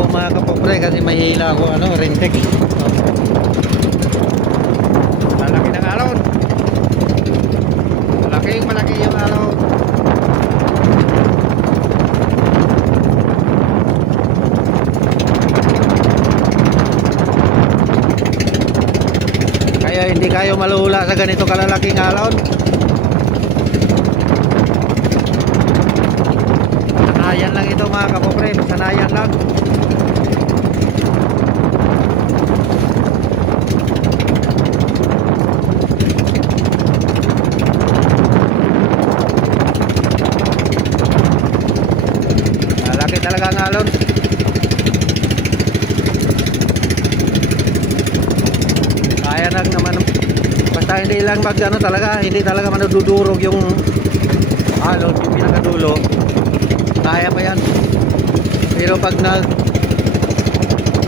po mga kapopre kasi may hila ako ano, Rentex. Malaki ng alon. Malaki yung alon. Kaya hindi kayo malula sa ganito kalalaking alon. Sanayan lang ito mga kapopre, sanayan lang. Malaki talaga ang alon. Kaya lang naman, basta hindi lang ano talaga, hindi talaga manududurog yung alon, yung pinakadulo. Kaya pa yan. Pero pag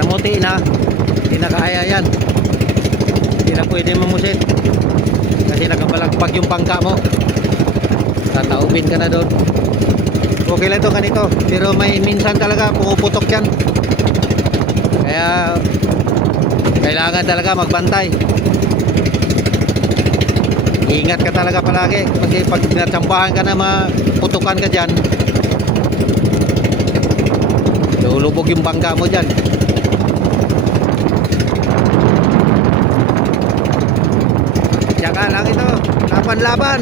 namuti na, hindi na kaya yan. Hindi na pwede mamusit kasi nakabalagpag yung pangka mo, tataubin ka na doon. Okay lang ito ganito, pero may minsan talaga pumuputok yan. Kaya kailangan talaga magbantay. Ingat ka talaga palagi kasi pag natsambahan ka na maputukan ka dyan, lulubog yung bangka mo dyan. Tsaka lang ito, laban-laban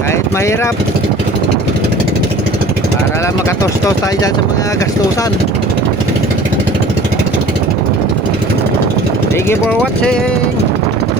kahit mahirap para lang makatostos tayo dyan sa mga gastusan. Thank you for watching.